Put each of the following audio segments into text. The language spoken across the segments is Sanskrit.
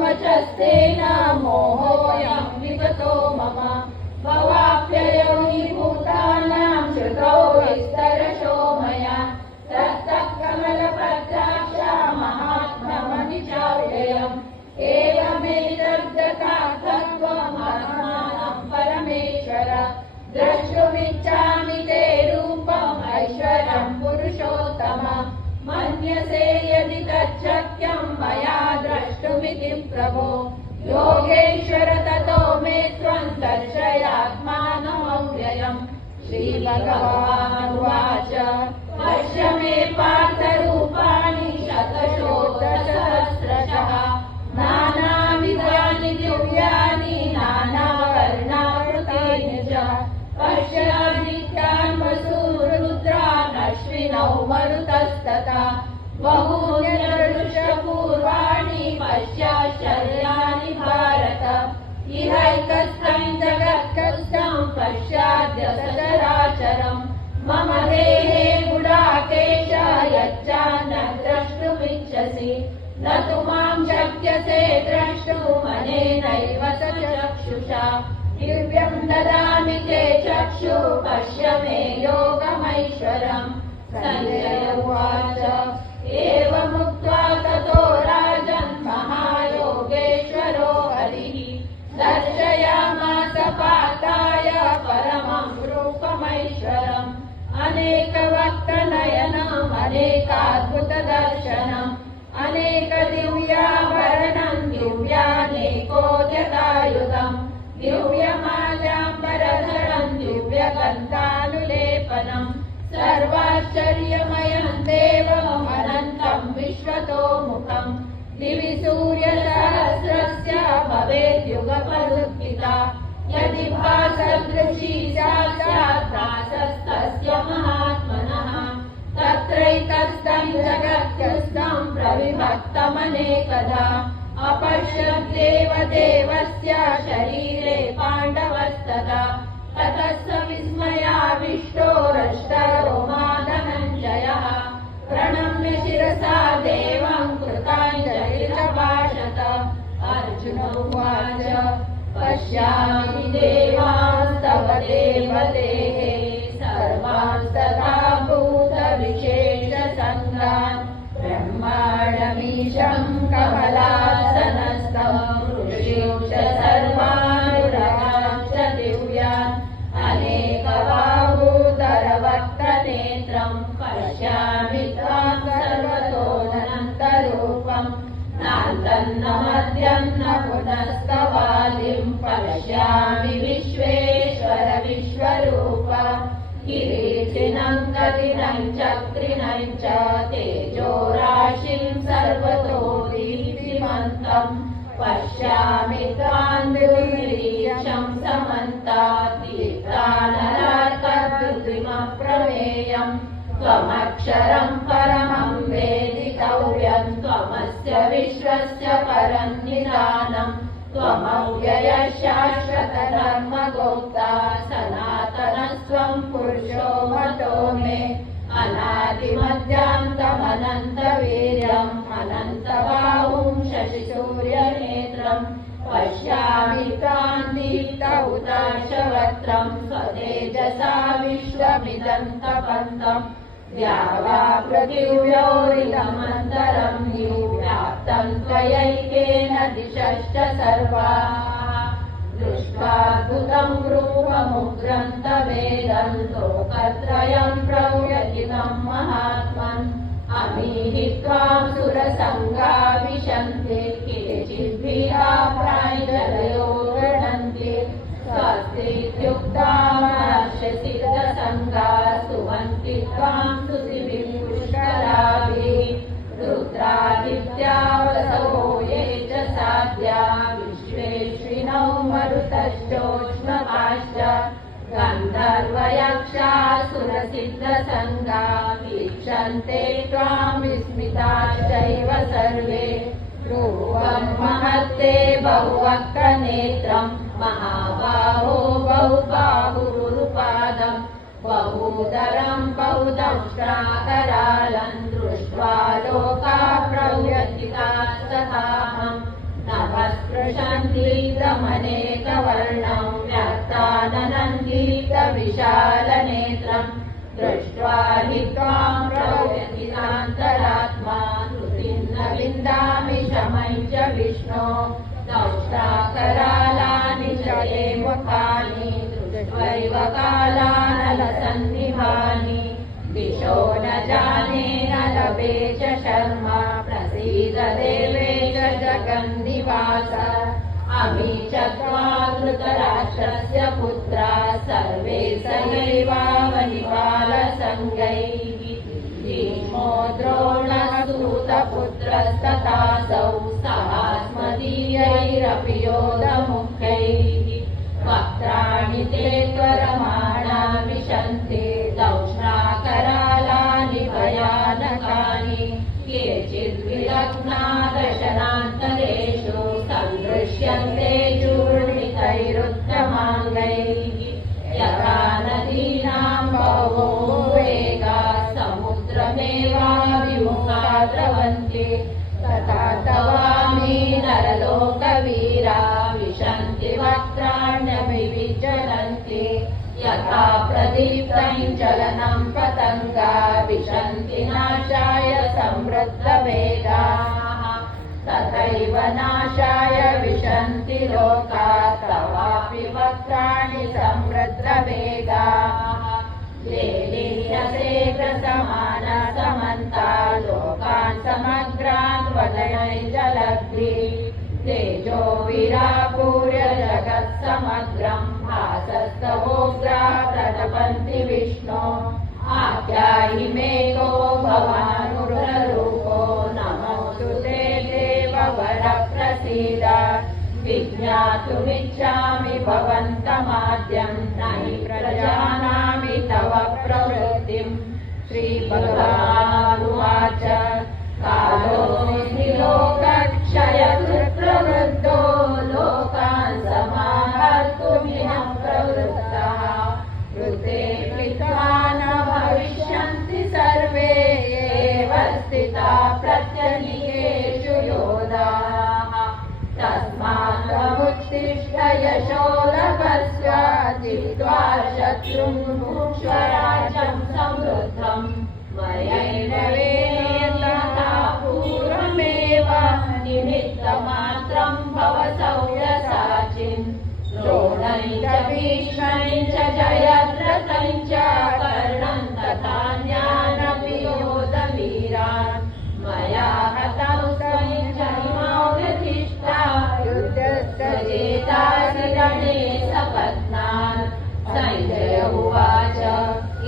वचस्तेन मोहोऽयं विगतो मम भवाप्ययोनिभूतानां श्रुतौ विस्तरशो मया ततः कमलपत्राक्ष महात्ममनिचाव्ययम् एवमेतद्यथार्थत्वमात्मानं परमेश्वर द्रष्टुमिच्छामि ते रूपम् ऐश्वरं पुरुषोत्तम मन्यसे यदि तच्छक्यं मया द्रष्टुमिति प्रभो योगेश्वर ततो मे त्वं दर्शयात्मानमव्ययम् श्रीभगवानुवाच पश्य मे पार्थरूपाणि शतशोत्तरसहस्रशः नानाविधानि दिव्यानि नानावर्णाकृतीनि च पश्यादित्यान् वसूरुद्रान् अश्विनौ मरुतस्तथा बहून्यदृश्यपूर्वाणि पश्याश्चर्याणि भारत इहैकस्थं जगत्कस्थं पश्याद्य सचराचरम् मम देहे गुडाकेश यच्चान्न द्रष्टुमिच्छसि न तु मां शक्यसे द्रष्टुमनेनैव स चक्षुषा दिव्यं ददामि ते चक्षु पश्य मे योगमैश्वरम् सञ्जय उवाच एवमुक्त्वा ततो राजन् महायोगेश्वरो हरिः दर्शयामास पार्थाय परमं रूपमैश्वरम् अनेकवक्त्रनयनम् अनेकाद्भुतदर्शनम् अनेकदिव्याभरणम् दिव्यानेकोद्यतायुधम् दिव्यमाल्याम्बरधरम् दिव्यगन्धानुलेपनम् सर्वाश्चर्यमयम् देवम् अनन्तम् विश्वतोमुखम् दिवि सूर्यसहस्रस्य भवेद्युगपदुत्थिता यदि भासदृशी साक्षात् भासस्तस्य महात्मनः तत्रैकस्थं जगत्कस्थं प्रविभक्तमनेकधा अपश्यद्देव देवस्य शरीरे पाण्डवस्तदा ततः स विस्मयाविष्टो हृष्टरोमा धनञ्जयः प्रणम्य शिरसा देवं कृताञ्जलिरभाषत अर्जुन उवाच पश्यामि देवांस्तव देवदेहे सर्वांस्तथा भूतविशेषसङ्गान् ब्रह्माण्डमीशं कमलासनस्थं ऋषींश्च सर्वानुरगांश्च दिव्यान् अनेकबाहूतरवक्त्रनेत्रं पश्यामि त्वां सर्वतोऽनन्तरूपम् नान्तन्न मध्यं न पुनस्तवादिं पश्यामि विश्वेश्वर विश्वरूप किरीटिनं गदिनं चक्रिणं च तेजोराशिं सर्वतो दीप्तिमन्तं पश्यामि त्वां दुर्निरीक्षं समन्तात् दीप्तानलार्कद्युतिमप्रमेयम् त्वमक्षरं परमं वेदितव्यं त्वमस्य विश्वस्य परं निधानम् त्वमव्ययः शाश्वतधर्मगोप्ता सनातनस्त्वं पुरुषो मतो मे अनादिमध्यान्तमनन्तवीर्यम् अनन्तबाहुं शशिसूर्यनेत्रम् पश्यामि त्वां दीप्तहुताशवक्त्रं स्वतेजसा विश्वमिदन्तपन्तम् द्यावा पृथिव्योरिदमन्तरं व्याप्तं त्वयैकेन दिशश्च सर्वाः दृष्ट्वाद्भुतं रूपमुग्रं तवेदं लोकत्रयं प्रव्यथितं महात्मन् अमीहि त्वां सुरसङ्गा विशन्ति केचिद्भिः प्राञ्जलयो गृह्णन्ति स्वस्तीत्युक्ता महर्षिसिद्धसङ्गा स्तुवन्ति त्वां स्तुतिभिः पुष्कराभिः रुद्रादित्या वसवो ये च साध्या विश्वेश्विनौ मरुतश्चोष्मकाश्च गन्धर्वयक्षासुरसिद्धसङ्गा वीक्षन्ते त्वां विस्मिताश्चैव सर्वे ध्रुवं महत्ते बहुवक्त्रनेत्रं महाबाहो बहुबाहुरुपादं बहुदरं बहुदंष्ट्राकरालं दृष्ट्वा लोका प्रव्यथितास्तथाहं प्रशान्तितमनेकवर्णं व्याक्ताननन्दितविशालनेत्रं दृष्ट्वा हि त्वां प्रव्यथितान्तरात्मा धृतिं न विन्दामि शमं च विष्णो दंष्ट्राकरालानि च ते मुखानि दृष्ट्वैव कालानलसन्निभानि दिशो न जाने न लभे च शर्मा प्रसीद देवेश जगन्निवास अमी च त्वा धृतराष्ट्रस्य पुत्रा सर्वे सहैवावनिपालसङ्गैः भीष्मो द्रोणसूतपुत्रस्तथासौ सहास्मदीयैरपि योधमुख्यैः वक्त्राणि ते त्वरमाणा विशन्ति दंष्ट्राकरालानि भयानकानि केचिद्विलग्ना दशनान्तरेषु सन्दृश्यन्ते चूर्णितैरुत्तमाङ्गैः यथा नदीनां बहवो वेगाः समुद्रमेवाभिमुखा द्रवन्ति तथा तवामि नरलोकवीरा विशन्ति वक्त्राण्यभिविचलन्ति यथा प्रदीप्तं चलनं पतङ्गा विशन्ति नाशाय समृद्धवेगाः तथैव नाशाय विशन्ति लोकाः तवापि वक्त्राणि समृद्धवेगाः लेलीयसे प्रसमानसमन्ता लोकान् समग्रान् वदनैर्जलग्नि तेजो विरापूर्य जगत्समग्रं भासस्तवोग्रा प्रतपन्ति विष्णो आख्याहि मे को भवानुग्ररूपो नमोऽस्तु ते देववर प्रसीद विज्ञातुमिच्छामि भवन्तमाद्यं न हि प्रजानामि तव प्रवृत्तिं श्रीभगवानुवाच कालोऽस्मि लोकक्षयकृत्प्रवृद्धो लोकान् समाहर्तुमिह प्रवृत्तः ऋते कृत्वा न भविष्यन्ति सर्वे एव स्थिता प्रत्यनीकेषु योधाः तस्मात् त्वमुत्तिष्ठ यशो लभस्व जित्वा शत्रुं भुङ्क्ष्व राज्यं समृद्धम् मयैनवेन यथा पूर्वमेव निमित्तमात्रं भव सौर्यसाचिन् द्रोणं च भीष्मं च जयद्रथं च कर्णं तथान्यानपि योधवीरान् मया हतं स्वं जन्मोऽधिष्ठा युद्धस्यजेतासि रणे सपत्नान् सञ्जय उवाच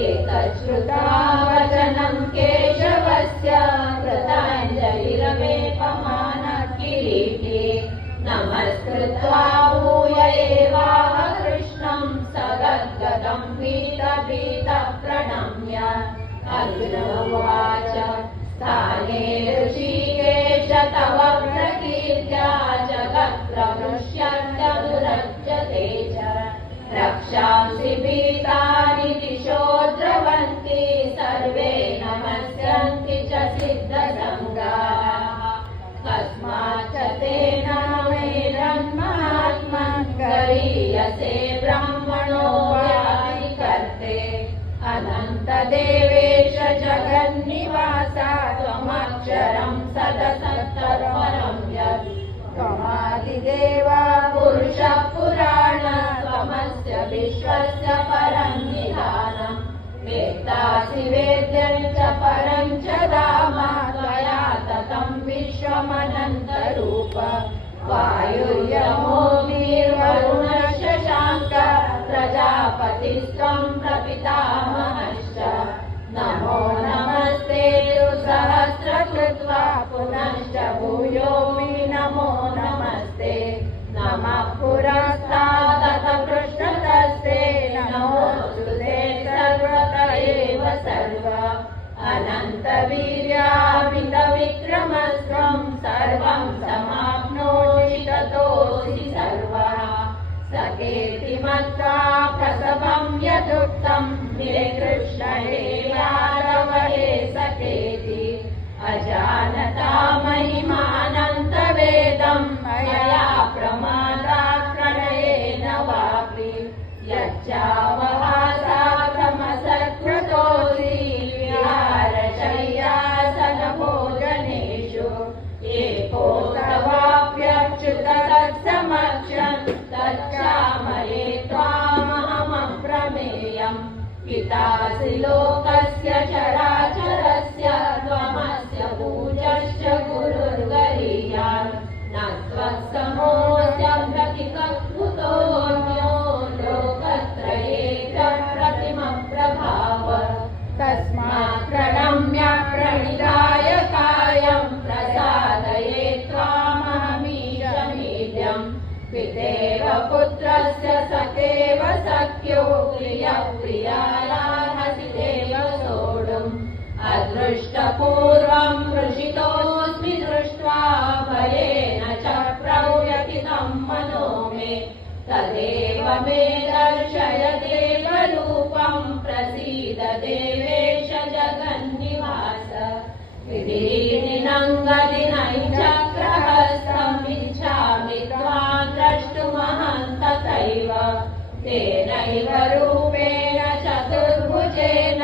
एतत् श्रुत्वा वचनं केशवस्य कृताञ्जलिरवेपमानः किरीटी नमस्कृत्वा भूय एवाह कृष्णं सगद्गदं भीतभीतः प्रणम्य अर्जुन उवाच स्थाने ऋषिकेश तव प्रकीर्त्या जगत्प्रहृष्यत्यनुरज्यते च रक्षांसि भीतानि दिशो द्रवन्ति सर्वे नमस्यन्ति च सिद्धसङ्गाः कस्माच्च तेन वेदन्मात्मन् गरीयसे ब्रह्मणो व्याधिकर्ते अनन्तदेवेश जगन्निवासा त्वमक्षरं सदसत्तरपरं यत् त्वमादिदेवा पुरुषः पुराण त्वमस्य विश्वस्य परं निधानं वेत्तासि वेद्यं च परं च धाम त्वया ततं विश्वमनन्तरूप वायुर्यमोऽग्निर्वरुणः शशाङ्क प्रजापतिस्त्वं प्रपितामहश्च नमो नमस्ते सहस्रकृत्वा पुनश्च भूयोऽपि नमो नमस्ते नमः पुरस्तादथ पृष्ठतस्ते नमोऽस्तु ते सर्वत एव सर्व अनन्तवीर्यामितविक्रमस्त्वं सर्वं समाप्नोषि ततोऽसि सर्वः सखेति मत्वा प्रसवं यदुक्तं मे कृष्ण हे यादव हे सखेति अजानता महिमानन्तवेदं मया यच्चावहासाक्रमसत्कृतोऽसि विहारशय्यासनभोजनेषु एकोऽथवाप्यच्युत तत्समक्षम् तच्चामये त्वामहमप्रमेयम् पितासि लोकस्य चराचरस्य त्वमस्य पूज्यश्च गुरुर्गरीयान् न त्वत्समोऽस्त्यभ्यतिककुतोऽन्यो लोकत्रये च प्रतिमप्रभाव तस्मात् प्रणम्य प्रणिधाय कायं प्रसादये त्वामहमीशमीड्यम् पितेव पुत्रस्य सखेव सख्यो प्रियप्रियायार्हसि देव सोढुम् अदृष्टपूर्वं हृषितोऽस्मि दृष्ट्वा भयेन च प्रव्यथितं मनो मे तदेव मे दर्शय देवरूपं प्रसीद देवेश जगन्निवास विधिनङ्गदिनैचक्रहस्तमिच्छामि त्वां द्रष्टुमहं तथैव तेनैव रूपेण चतुर्भुजेन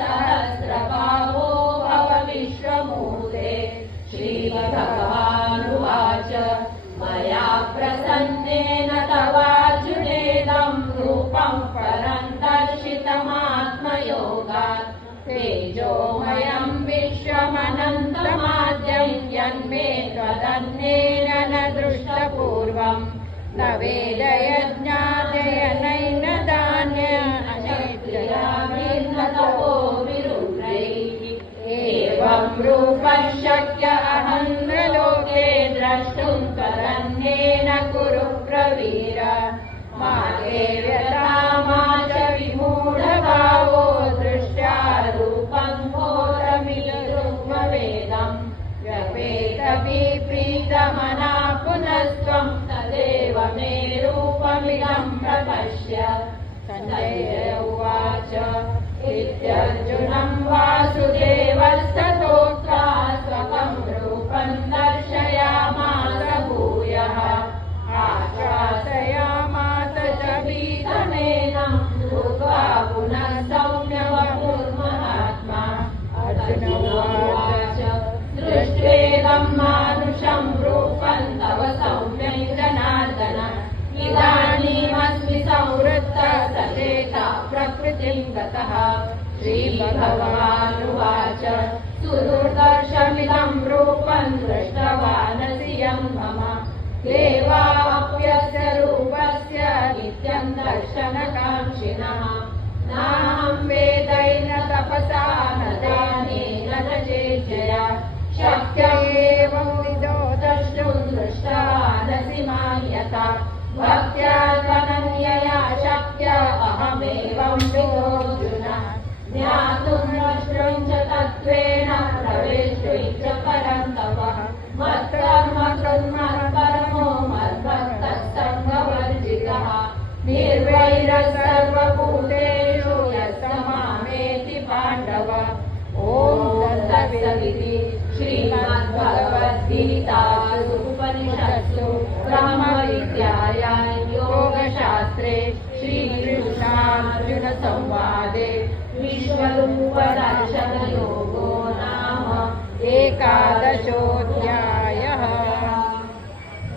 सहस्रबाहो भव विश्वमूर्ते श्रीभगवानुवाच मया प्रसन्नेन तवार्जुनेदं रूपं परं दर्शितमात्मयोगात् तेजोमयं विश्वमनन्तमाद्यं यन्मे त्वदन्येन न दृष्टपूर्वम् न वेदयज्ञादयनैन दान्येन तपो विरुद्रैः एवं रूपः शक्य अहं लोके द्रष्टुं त्वदन्येन कुरु प्रवीर मा ते व्यथा मा च विमूढभावो दृष्ट्या रूपं घोरमिदृग्मवेदम् व्यपेतविप्रीतमना पुनस्त्वं तदेव मे रूपमिदं प्रपश्य सञ्जय उवाच इत्यर्जुनं वासुदेवस्तथोक्त्वा स्वकं रूपं दर्शयामास भूयः आश्वासयामास च भीतमेनं भूत्वा पुनः सौम्यवपुर्महात्मा अर्जुन उवाच दृष्ट्वेदं मानुषं रूपं तव सौम्यं जनार्दन इदानीमस्मि संवृत्तः सचेता प्रकृतिं गतः श्रीभगवानुवाच सुदुर्दर्शमिदं रूपं दृष्टवानसि यं मम देवाप्यस्य रूपस्य नित्यं दर्शनकाङ्क्षिणः नाहं वेदैर्न तपसा न दानेन न चेच्छया शक्य एवं विदो द्रष्टुं दृष्टवानसि मां यथा भक्त्या त्वनन्यया शक्य अहमेवं विदोऽर्जुन ज्ञातुं द्रष्टुं च तत्त्वेन प्रवेष्टुं च परन्तपः मत्कर्म कृन्मत्परमो मद्भक्तः सङ्गवर्जितः निर्वैरः सर्वभूतेषु यः मामेति पाण्डव ॐ तत्सदिति श्रीमद्भगवद्गीतासु उपनिषत्सु ब्रह्मविद्यायां योगशास्त्रे श्रीकृष्णार्जुनसंवादे विश्वरूपदर्शन